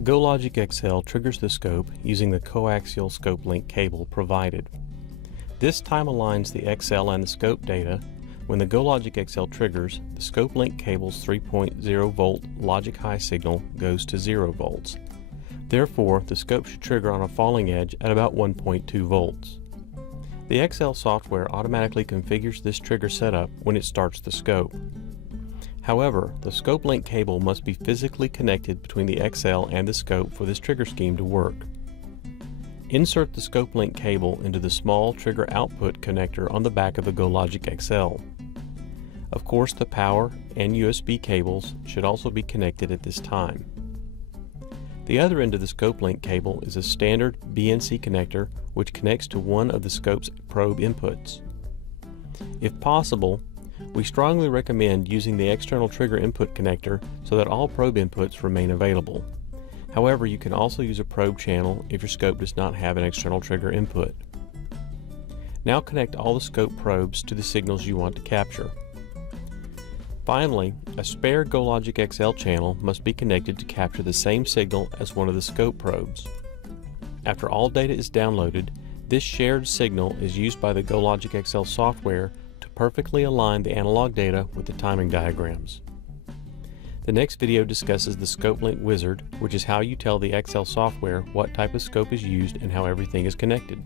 The GoLogicXL triggers the scope using the coaxial ScopeLink cable provided. This time aligns the XL and the scope data. When the GoLogicXL triggers, the ScopeLink cable's 3.0 volt logic high signal goes to 0 volts. Therefore, the scope should trigger on a falling edge at about 1.2 volts. The XL software automatically configures this trigger setup when it starts the scope. However, the ScopeLink cable must be physically connected between the XL and the scope for this trigger scheme to work. Insert the ScopeLink cable into the small trigger output connector on the back of the GoLogicXL. Of course, the power and USB cables should also be connected at this time. The other end of the ScopeLink cable is a standard BNC connector which connects to one of the scope's probe inputs. If possible, we strongly recommend using the external trigger input connector so that all probe inputs remain available. However, you can also use a probe channel if your scope does not have an external trigger input. Now connect all the scope probes to the signals you want to capture. Finally, a spare GoLogicXL channel must be connected to capture the same signal as one of the scope probes. After all data is downloaded, this shared signal is used by the GoLogicXL software to perfectly align the analog data with the timing diagrams. The next video discusses the ScopeLink wizard, which is how you tell the XL software what type of scope is used and how everything is connected.